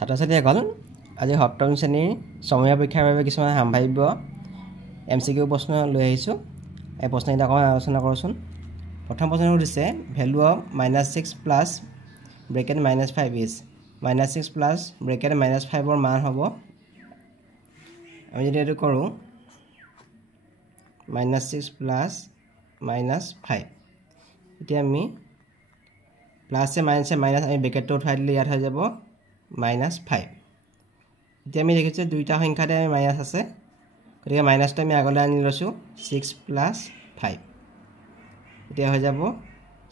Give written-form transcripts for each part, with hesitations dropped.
ছাত্ৰ-ছাত্ৰীসকল আজি সপ্তম শ্ৰেণীৰ সময় পৰীক্ষাৰ বাবে কিছুমান সম্ভাৱ্য এমচিকিউ প্ৰশ্ন লৈ আহিছোঁ। এই প্ৰশ্নকেইটা অকণমান আলোচনা কৰোঁচোন। প্ৰথম প্ৰশ্নটো সুধিছে value of -6 plus bracket -5 is -6 plus bracket -5ৰ মান হ'ব। আমি যদি এইটো কৰোঁ -6 প্লাছ -5, এতিয়া আমি প্লাছে মাইনাছে মাইনাছ আমি ব্ৰেকেটটো উঠাই দিলে ইয়াত হৈ যাব -5। এতিয়া আমি দেখিছোঁ দুইটা সংখ্যাতে আমি মাইনাছ আছে, গতিকে মাইনাছটো আমি আগলৈ আনি লৈছোঁ 6 প্লাছ 5। এতিয়া হৈ যাব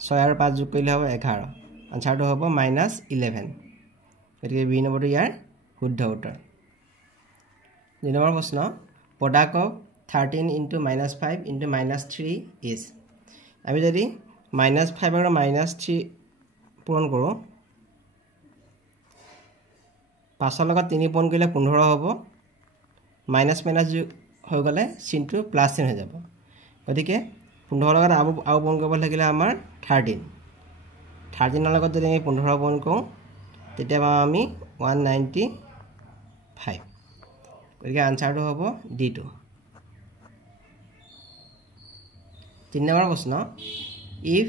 6 আৰু 5 যোগ কৰিলে হ'ব 11, আনচাৰটো হ'ব -11। গতিকে বি নম্বৰটো ইয়াৰ শুদ্ধ উত্তৰ। 2 নম্বৰ প্ৰশ্ন প্ৰডাক্ট অফ 13 × -5 × -3 ইজ। আমি যদি -5 আৰু -3 পূৰণ কৰোঁ, 5ৰ লগত 3 পূৰণ কৰিলে 15 হ'ব, মাইনাছ মাইনাছ যোগ হৈ গ'লে চিনটো প্লাছ চিন হৈ যাব। গতিকে 15ৰ লগত আৰু পূৰণ কৰিব লাগিলে আমাৰ 13ৰ লগত যদি আমি 15 পূৰণ কৰোঁ তেতিয়া পাম আমি 195। গতিকে আনচাৰটো হ'ব D2। 3 নম্বৰ প্ৰশ্ন ইফ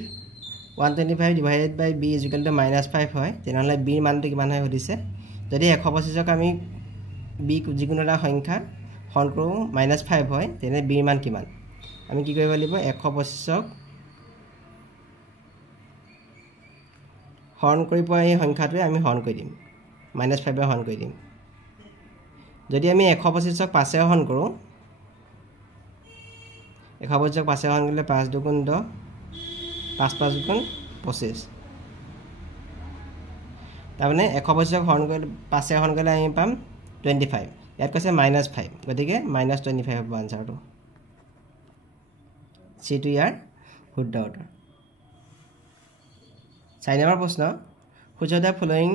125 ডিভাইডেড বাই b = -5 হয়, তেনেহ'লে বিৰ মানটো কিমান হয় সুধিছে। যদি 125ক আমি বি যিকোনো এটা সংখ্যা হৰণ কৰোঁ -5 হয়, তেনে বিৰ মান কিমান? আমি কি কৰিব লাগিব, 125ক হৰণ কৰি পোৱা এই সংখ্যাটোৱে আমি হৰণ কৰি দিম, -5ৰে হৰণ কৰি দিম। যদি আমি 125ক 5ৰে হৰণ কৰোঁ, 125ক 5ৰে হৰণ কৰিলে 5 × 2 = 10, 5 × 5 = 25। তাৰমানে 125ক 5ৰে হৰণ কৰিলে আমি পাম 25। ইয়াত কৈছে -5, গতিকে -25 হ'ব আনচাৰটো। চিটো ইয়াৰ শুদ্ধ উত্তৰ। 4 নম্বৰ প্ৰশ্ন which of the following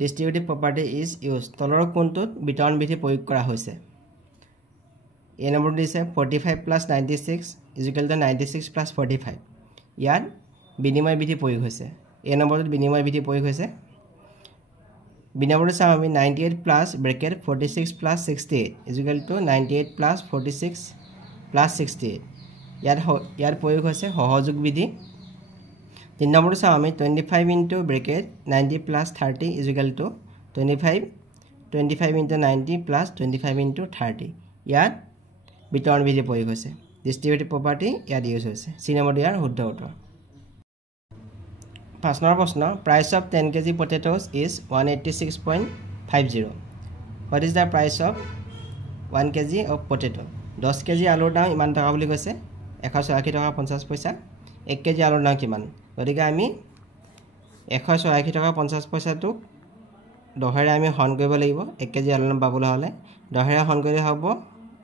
distributive property is use. তলৰ কোনটোত বিতৰণ বিধি প্ৰয়োগ কৰা হৈছে? এ নম্বৰটো দিছে 45 + 96 = 96 + 45। ইয়াত বিনিময় বিধি প্ৰয়োগ হৈছে। এ নম্বৰটোত বিনিময় বিধি প্ৰয়োগ হৈছে। বি নম্বৰটো চাওঁ আমি 98 প্লাছ ব্ৰেকেট 46 + 68 = 98 + 46 + 68। ইয়াত প্ৰয়োগ হৈছে সহযোগ বিধি। 3 নম্বৰটো চাওঁ আমি 25 × ব্ৰেকেট 90 + 30 = 25 × 90 + 25 × 30। ইয়াত বিতৰণ বিধি প্ৰয়োগ হৈছে। ডিষ্ট্ৰিবিউটিভ প্ৰপাৰ্টি ইয়াত ইউজ হৈছে। চি নম্বৰটো ইয়াৰ শুদ্ধ উত্তৰ। 5 নম্বৰ প্ৰশ্ন price of 10 kg potatoes is 186.50। What is the price of 1 kg of potato. 10 kg আলুৰ দাম ইমান টকা বুলি কৈছে, 186 টকা 50 পইচা। 1 kg আলুৰ দাম কিমান? গতিকে আমি 186 টকা 50 পইচাটোক 10ৰে আমি হৰণ কৰিব লাগিব। 1 kg আলুৰ দাম পাবলৈ হ'লে 10ৰে হৰণ কৰিলে হ'ব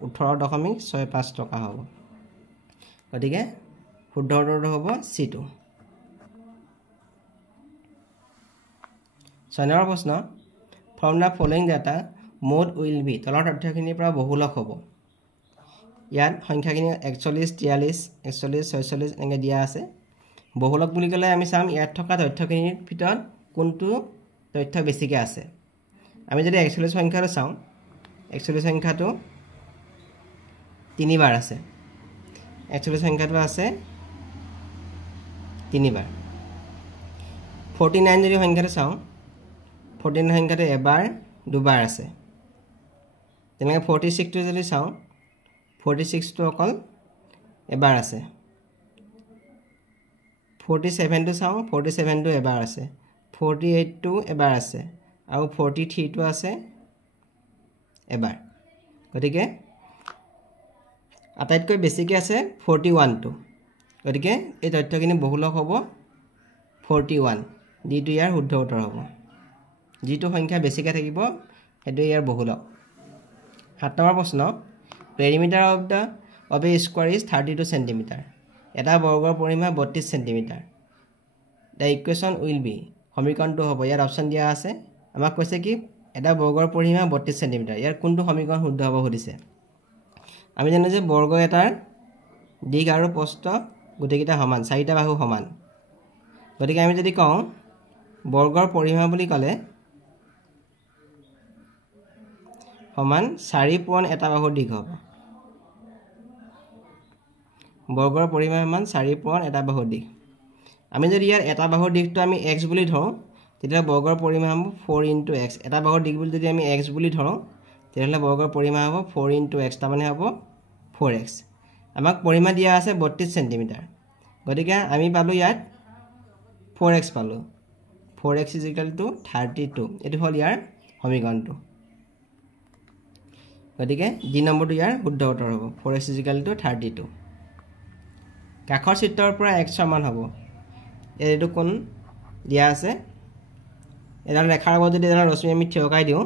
18.65 টকা হ'ব। গতিকে শুদ্ধ উত্তৰটো হ'ব চিটো। 6 নম্বৰ প্ৰশ্ন from the following data mode will be. তলৰ তথ্যখিনিৰ পৰা বহুলক হ'ব। ইয়াত সংখ্যাখিনি 41, 43, 41, 46 এনেকৈ দিয়া আছে। বহুলক বুলি ক'লে আমি চাম ইয়াত থকা তথ্যখিনিৰ ভিতৰত কোনটো তথ্য বেছিকৈ আছে। আমি যদি 41 সংখ্যাটো চাওঁ, 41 সংখ্যাটো 3 বাৰ আছে। 41 সংখ্যাটো আছে 3 বাৰ। 49 যদি সংখ্যাটো চাওঁ, 49 সংখ্যাটো এবাৰ 2 বাৰ আছে। তেনেকৈ 46টো যদি চাওঁ, 46টো অকল এবাৰ আছে। 47টো চাওঁ, 47টো এবাৰ আছে। 48টো এবাৰ আছে আৰু 43টো আছে এবাৰ। গতিকে আটাইতকৈ বেছিকৈ আছে 41টো। গতিকে এই তথ্যখিনি বহুলক হ'ব 41। যিটো ইয়াৰ শুদ্ধ উত্তৰ হ'ব। যিটো সংখ্যা বেছিকৈ থাকিব সেইটো ইয়াৰ বহুলক। 7 নম্বৰ প্ৰশ্ন perimeter of a square is 32 centimetre. এটা বৰ্গৰ পৰিসীমা 32 centimetre. The equation will be. সমীকৰণটো হ'ব, ইয়াত অপশ্যন দিয়া আছে। আমাক কৈছে কি এটা বৰ্গৰ পৰিসীমা 32 চেণ্টিমিটাৰ। ইয়াৰ কোনটো সমীকৰণ শুদ্ধ হ'ব সুধিছে। আমি জানো যে বৰ্গ এটাৰ দিশ আৰু প্ৰস্থ গোটেইকেইটা সমান, 4টা বাহু সমান। গতিকে আমি যদি কওঁ বৰ্গৰ পৰিসীমা বুলি ক'লে সমান 4 পূৰণ এটা বাহুৰ দিশ হ'ব বৰ্গৰ পৰিমাণ সমান 4 পূৰণ এটা বাহুৰ দিশ আমি যদি ইয়াৰ এটা বাহুৰ দিশটো আমি x বুলি ধৰো তেতিয়া বৰ্গৰ পৰিমাণ হ'ব 4 * x এটা বাহুৰ দিশ বুলি যদি আমি x বুলি ধৰো তেতিয়া বৰ্গৰ পৰিমাণ হ'ব 4 * x তাৰ মানে হ'ব 4x আমাক পৰিমাণ দিয়া আছে 32 cm গতিকে আমি পালো ইয়াত 4x পালো 4x = 32 এটো হল ইয়াৰ সমীকৰণটো গতিকে ডি নম্বৰটো ইয়াৰ শুদ্ধ উত্তৰ হ'ব 4x = 32 কাষৰ চিত্ৰৰ পৰা x সমান হ'ব এইটো কোণ দিয়া আছে এডাল ৰেখাৰ আগত যদি এডাল ৰশ্মি আমি থিয়কাই দিওঁ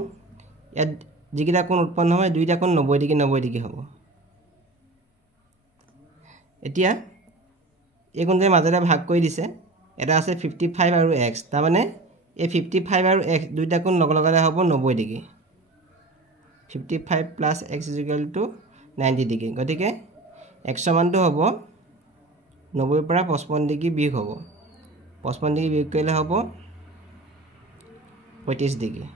ইয়াত যিকিটা কোণ উৎপন্ন হয় দুইটা কোণ 90 ডিগ্ৰী হ'ব এতিয়া এই কোণটোৰ মাজেৰে ভাগ কৰি দিছে এটা আছে 55 আৰু x তাৰ মানে এই 55 আৰু x দুইটা কোণ লগলগালে হ'ব 90 ডিগ্ৰী 55 + x = 90 ডিগ্ৰী গতিকে x সমানটো হ'ব 90 ৰ পৰা 55 ডিগ্ৰী বিয়োগ হ'ব 55 ডিগ্ৰী বিয়োগ কৰিলে হ'ব 35 ডিগ্ৰী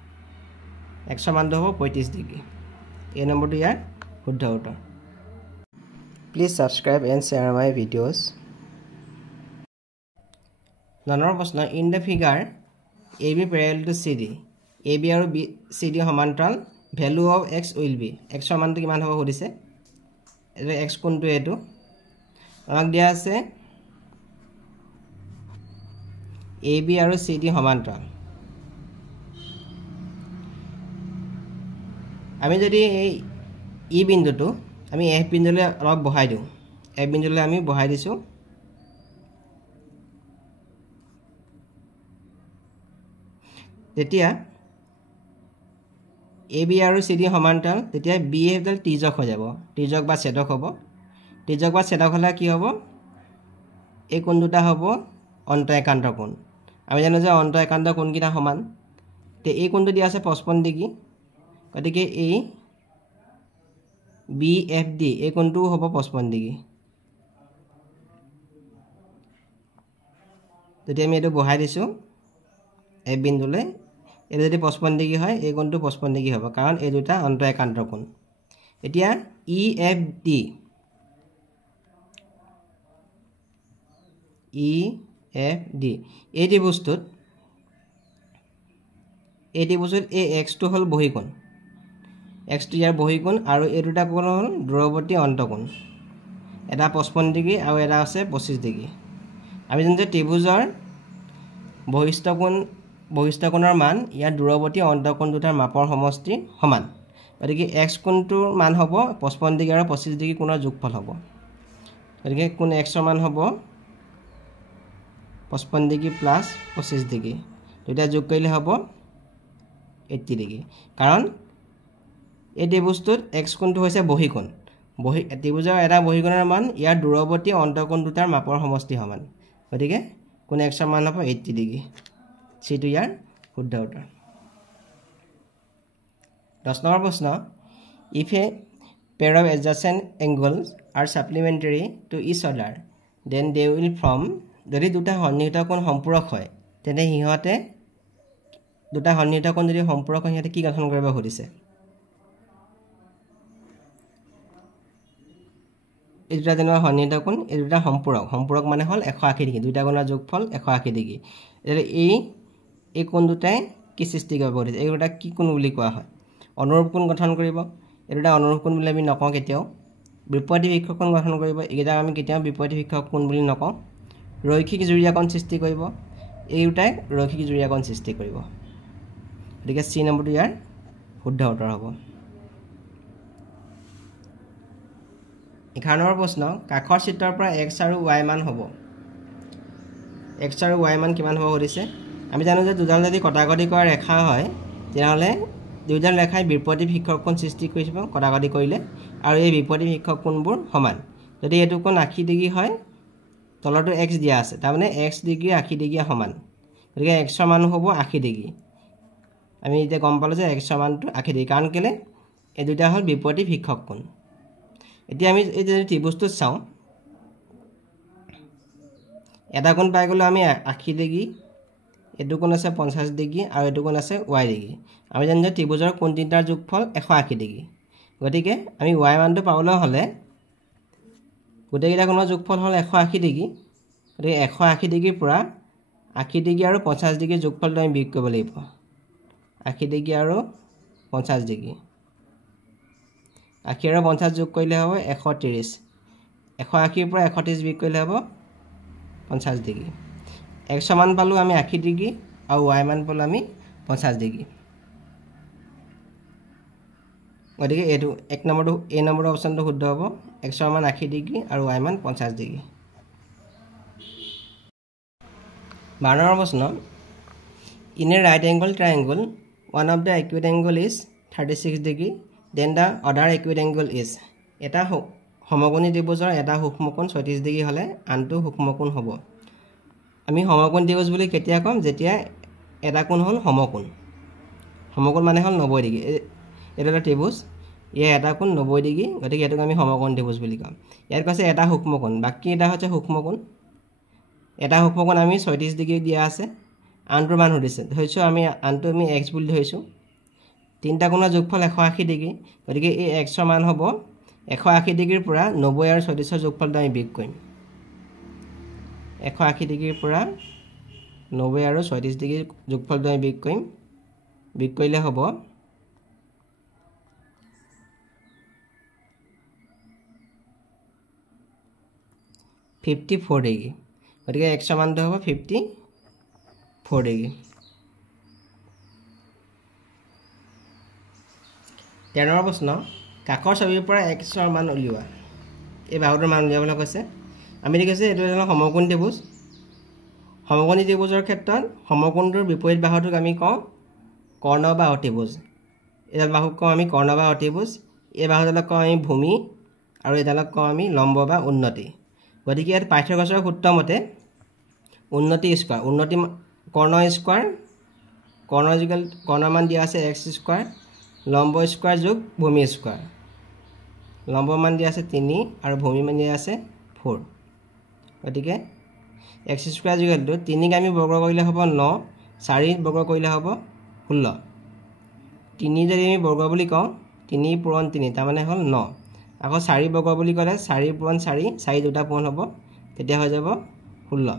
x সমানটো হ'ব 35 ডিগ্ৰী এই নম্বৰটো ইয়াৰ শুদ্ধ উত্তৰ please subscribe and share my videos নম্বৰ প্ৰশ্ন in the figure AB parallel to CD AB আৰু CD সমান্তৰাল value of x will be x সমানটো কিমান হ'ব সুধিছে এটো x কোণটো এটো আমাক দিয়া আছে AB আৰু CD সমান্তৰাল আমি যদি এই E বিন্দুটো আমি F বিন্দুলৈ অলপ বহাই দিওঁ F বিন্দুলৈ আমি বহাই দিছো তেতিয়া AB আৰু CD সমান্তৰাল তেতিয়া BF ডাল ত্ৰিজক হৈ যাব ত্ৰিজক বা ছেদক হ'ব ত্ৰিজক বা ছেদক হলে কি হ'ব এই কোণ দুটা হ'ব অন্তঃএকান্ত কোণ আমি জানো যে অন্তঃএকান্ত কোণ কিটা সমান তে এই কোণটো দিয়া আছে 55 ডিগ্ৰী গতিকে এই BFD এই কোণটো হ'ব 55 ডিগ্ৰী যদি আমি এটো বহাই দিছো F বিন্দুলৈ এটো যদি 55 ডিগ্ৰী হয় এই কোণটো 55 ডিগ্ৰী হ'ব কাৰণ এই দুটা অন্তঃএকান্ত কোণ এতিয়া EFD এই ত্ৰিভুজটোত এই x টো হল বহিকোণ x টো ইয়াৰ বহিকোণ আৰু এই দুটা কোণ হল দূৰৱৰ্তী অন্তঃকোণ এটা 55 ডিগ্ৰী আৰু এটা আছে 25 ডিগ্ৰী আমি জানো যে ত্ৰিভুজৰ বহিস্থ কোণৰ মান ইয়াৰ দূৰৱৰ্তী অন্তঃকোণ দুটাৰ মাপৰ সমষ্টি সমান গতিকে x কোণটোৰ মান হ'ব 55 ডিগ্ৰী আৰু 25 ডিগ্ৰী কোণৰ যোগফল হ'ব গতিকে কোণ x সমান হ'ব 55 ডিগ্ৰী প্লাস 25 ডিগ্ৰী দুটা যোগ কৰিলে হ'ব 80 ডিগ্ৰী কাৰণ এই ত্ৰিভুজটোত x কোণটো হৈছে বহিকোণ ত্ৰিভুজৰ এটা বহিকোণৰ মান ইয়াৰ দূৰৱৰ্তী অন্তঃকোণ দুটাৰ মাপৰ সমষ্টি সমান গতিকে কোণ x সমান হ'ব 80 ডিগ্ৰী সিটো ইয়াৰ শুদ্ধ উত্তৰ 10 নম্বৰ প্ৰশ্ন if a pair of adjacent angles are supplementary to each other then they will form যদি দুটা সন্নিহিত কোণ সম্পূৰক হয় তেনে হিহতে দুটা সন্নিহিত কোণ যদি সম্পূৰক হয় হিহতে কি গঠন কৰিব খুদিছে এই দুটা যেন সন্নিহিত কোণ এই দুটা সম্পূৰক মানে হল 180 ডিগ্ৰী দুটা কোণৰ যোগফল 180 ডিগ্ৰী এই কোণ দুটাই কি সৃষ্টি কৰিব খুদিছে এই দুটা কি কোণ বুলি কোৱা হয় অনুৰূপ কোণ গঠন কৰিব এই দুটা অনুৰূপ কোণ বুলি আমি নকওঁ কেতিয়াও বিপৰীত বিক্ষক কোণ গঠন কৰিব এইটা আমি কেতিয়াও বিপৰীত বিক্ষক কোণ বুলি নকওঁ ৰৈখিক জুৰীয়া কোণ সৃষ্টি কৰিব এই দুটাই ৰৈখিক জুৰীয়া কোণ সৃষ্টি কৰিব গতিকে সি নম্বৰটো ইয়াৰ শুদ্ধ উত্তৰ হ'ব 11 নম্বৰ প্ৰশ্ন কাষৰ চিত্ৰৰ পৰা x আৰু y মান হ'ব x আৰু y মান কিমান হ'ব সুধিছে আমি জানো যে দুডাল যদি কটাকটি কৰা ৰেখা হয় তেতিয়াহলে দুইডাল ৰেখাই বিপৰীত বিক্ষক কোণ সৃষ্টি কৰিব কটাকটি কৰিলে আৰু এই বিপৰীত বিক্ষক কোণবোৰ সমান যদি এটো কোণ 80 ডিগ্ৰী হয় তলটো x দিয়া আছে তাৰ মানে x ডিগ্ৰী 80 ডিগ্ৰী সমান গতিকে x সমান হ'ব 80 ডিগ্ৰী আমি এতিয়া গম পালো যে x সমানটো 80 ডিগ্ৰী কাৰণ কেলে এই দুটা হল বিপৰীত বিক্ষক কোণ এতিয়া আমি এই যে ত্ৰিভুজটো চাও এটা কোণ পাই গলো আমি 80 ডিগ্ৰী এইটো কোণ আছে 50 ডিগ্ৰী আৰু এইটো কোণ আছে y ডিগ্ৰী আমি জানো যে ত্ৰিভুজৰ কোণ তিনিটাৰ যোগফল 180 ডিগ্ৰী গতিকে আমি y মানটো পাবলৈ হ'লে গোটেইকেইটা কোণৰ যোগফল হ'ল 180 ডিগ্ৰী গতিকে 180 ডিগ্ৰীৰ পৰা 80 ডিগ্ৰী আৰু 50 ডিগ্ৰীৰ যোগফলটো আমি বিয়োগ কৰিব লাগিব 80 ডিগ্ৰী আৰু 50 ডিগ্ৰী 80 আৰু 50 যোগ কৰিলে হ'ব 130 180ৰ পৰা 130 বিয়োগ কৰিলে হ'ব 50 ডিগ্ৰী x মান পালোঁ আমি 80 ডিগ্ৰী আৰু y মান পালোঁ আমি 50 ডিগ্ৰী গতিকে এইটো এক নম্বৰটো এ নম্বৰ অপচনটো শুদ্ধ হ'ব x মান 80 ডিগ্ৰী আৰু y মান 50 ডিগ্ৰী 12 নম্বৰ প্ৰশ্ন in a right angle triangle one of the acute angle is 36 degree then the other acute angle is এটা সমকোণী ত্ৰিভুজৰ এটা সূক্ষ্মকোণ 36 ডিগ্ৰী হ'লে আনটো সূক্ষ্মকোণ হ'ব আমি সমকোণ ত্ৰিভুজ বুলি কেতিয়া কম যেতিয়া এটা কোণ হ'ল সমকোণ সমকোণ মানে হ'ল 90 ডিগ্ৰী এটা ত্ৰিভুজ ইয়াৰ এটা কোণ 90 ডিগ্ৰী গতিকে এটাক আমি সমকোণ ত্ৰিভুজ বুলি কম ইয়াৰ কৈছে এটা সূক্ষ্মকোণ বাকি এটা হৈছে সূক্ষ্মকোণ এটা সূক্ষ্মকোণ আমি 36 ডিগ্ৰী দিয়া আছে আনটোৰ মান সুধিছে ধৰিছো আমি আনটো আমি x বুলি ধৰিছো তিনটা কোণৰ যোগফল 180 ডিগ্ৰী গতিকে এই x ৰ মান হ'ব 180 ডিগ্ৰীৰ পৰা 90 আৰু 36 ৰ যোগফলটো আমি বিয়োগ কৰিম 180 ডিগ্ৰীৰ পৰা 90 আৰু 36 ডিগ্ৰীৰ যোগফলটো আমি বিয়োগ কৰিম বিয়োগ কৰিলে হ'ব 54 ডিগ্ৰী গতিকে x ৰ মানটো হ'ব 54 ডিগ্ৰী 13 নম্বৰ প্ৰশ্ন কাকৰ ছবিৰ পৰা x ৰ মান উলিওৱা এই বাহুটোৰ মান উলিয়াবলৈ কৈছে আমি দেখিছে এইটো এটা সমকোণ ত্ৰিভুজ সমকোণী ত্ৰিভুজৰ ক্ষেত্ৰত সমকোণটোৰ বিপৰীত বাহুটোক আমি কওঁ কৰ্ণ বাহু ত্ৰিভুজ এডাল বাহুক কওঁ আমি কৰ্ণ বাহু ত্ৰিভুজ এই বাহুডালক কওঁ আমি ভূমি আৰু এডালক কওঁ আমি লম্ব বা উন্নতি গতিকে ইয়াত পাইথাগোৰাছৰ সূত্ৰ মতে উন্নতি স্কয়াৰ উন্নতি কৰ্ণ স্কয়াৰ কৰ্ণৰ মান দিয়া আছে x স্কয়াৰ লম্ব স্কয়াৰ যোগ ভূমি স্কয়াৰ লম্ব মান দিয়া আছে 3 আৰু ভূমি মান দিয়া আছে 4 গতিকে x স্কয়াৰ যোগ 3 ক আমি বৰ্গ কৰিলে হ'ব 9 4 বৰ্গ কৰিলে হ'ব 16 3 যদি আমি বৰ্গ বুলি কওঁ 3 পূৰণ 3 তাৰ মানে হ'ল 9 আকৌ 4 বৰ্গ বুলি ক'লে 4 পূৰণ 4 4 দুটা পূৰণ হ'ব তেতিয়া হৈ যাব 16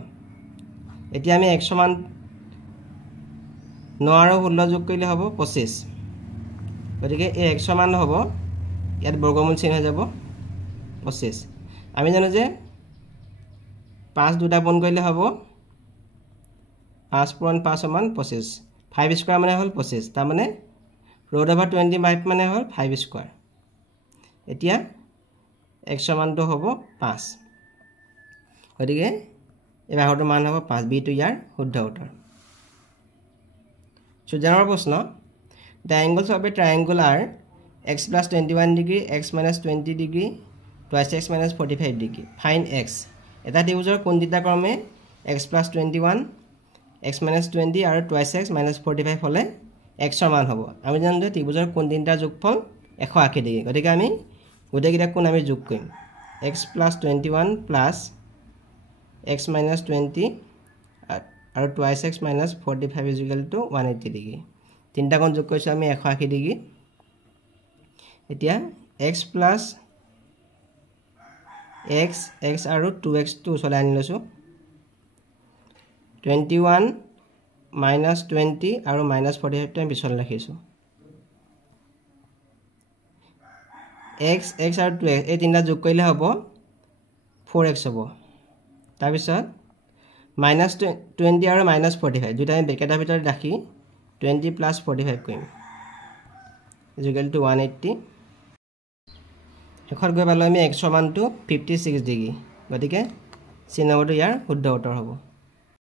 এতিয়া আমি x মান 9 আৰু 16 যোগ কৰিলে হ'ব 25 গতিকে এই x মান হ'ব ইয়াত বৰ্গমূল চিন হৈ যাব 25 আমি জানো যে 5 দুটা পূৰণ কৰিলে হ'ব 5 পূৰণ 5 সমান 25 5 স্কয়াৰ মানে হ'ল 25 তাৰ মানে √25 মানে হ'ল 5 স্কয়াৰ এতিয়া x মানটো হ'ব 5 গতিকে এই বাহুটোৰ মান হ'ব 5 বিটো ইয়াৰ শুদ্ধ উত্তৰ 14 নম্বৰ প্ৰশ্ন the angles of a triangle are x plus 21 degree x minus 20 degree twice x minus 45 degree find x এটা ত্ৰিভুজৰ কোণ দুটা ক্ৰমে x plus 21 x minus 20 আৰু twice x minus 45 হ'লে x ৰ মান হ'ব আমি জানো যে ত্ৰিভুজৰ কোণ তিনিটাৰ যোগফল 180 ডিগ্ৰী গতিকে আমি গোটেইকেইটা কোণ আমি যোগ কৰিম x plus 21 plus x minus 20 আৰু twice x minus 45 is equal to 180 degree তিনটা কোণ যোগ কৰিছো আমি 180 ডিগ্ৰী এতিয়া x plus x আৰু 2x টো চলাই আনি লৈছো 21 minus 20 আৰু minus 45 টো আমি পিছলৈ ৰাখিছো x আৰু 2x এই তিনটা যোগ কৰিলে হ'ব 4x হ'ব তাৰ পিছত minus 20 আৰু minus 45 দুটা আমি ব্ৰেকেটৰ ভিতৰত ৰাখি 20 plus 45 কৰিম is equal to 180 শেষত গৈ পালো আমি x ৰ মানটো 56 ডিগ্ৰী গতিকে চি নম্বৰটো ইয়াৰ শুদ্ধ উত্তৰ হ'ব